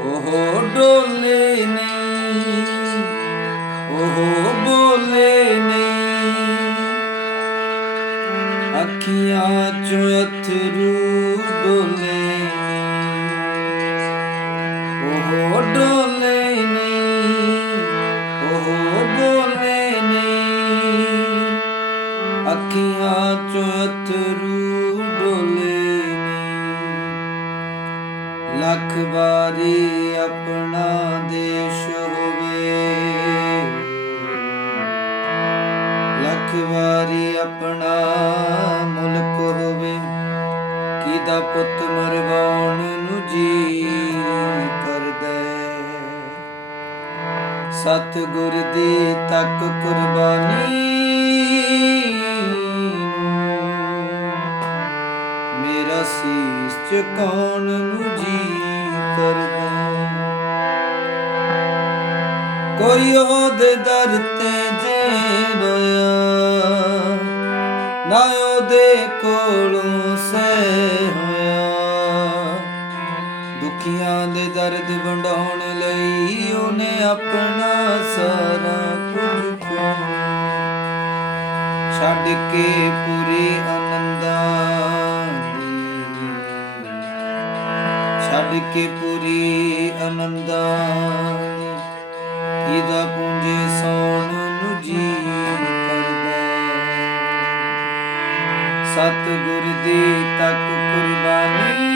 ਉਹ ਡੋਲੇ ਨਹੀਂ ਉਹ ਬੋਲੇ ਨਹੀਂ ਅੱਖੀਆਂ ਚੋਂ ਅਥਰੂ ਡੋਲੇ ਉਹ ਡੋਲੇ ਨਹੀਂ ਉਹ ਬੋਲੇ ਨਹੀਂ ਅੱਖੀਆਂ ਚੋਂ ਅਥਰੂ ਲੱਖ ਵਾਰੀ ਆਪਣਾ ਦੇਸ਼ ਹੋਵੇ। ਲੱਖ ਵਾਰੀ ਆਪਣਾ ਮੁਲਕ ਹੋਵੇ। ਕਿਦਾ ਪੁੱਤ ਮਰਵਾਉਣ ਨੂੰ ਜੀ ਕਰਦਾ ਸਤ ਗੁਰ ਦੀ ਤੱਕ ਕੁਰਬਾਨੀ ਮੇਰਾ ਸੀਸ ਨੂੰ ਜੀ ਕਰਦਾ? ਕੋਈ ਉਹਦੇ ਦਰ ਤੇ ਜੇ ਰੋਇਆ ਨਾ ਉਹਦੇ ਕੋਲੋਂ ਸਹਿ ਹੋਇਆ। ਦੁਖੀਆਂ ਦੇ ਦਰਦ ਵੰਡਾਉਣ ਲਈ ਉਹਨੇ ਆਪਣਾ ਸਾਰਾ ਕੁਝ ਖੋਇਆ। ਛੱਡ ਕੇ ਪੂਰੀ ਛੱਡ ਕੇ ਪੂਰੀ ਆਨੰਦਾਂ ਦੀ ਕਿਦਾ ਪੁੰਜੇ ਸੌਣ ਨੂੰ ਜੀ ਕਰਦਾ। ਸਤਿਗੁਰ ਦੀ ਤੱਕ ਕੁਰਬਾਨੀ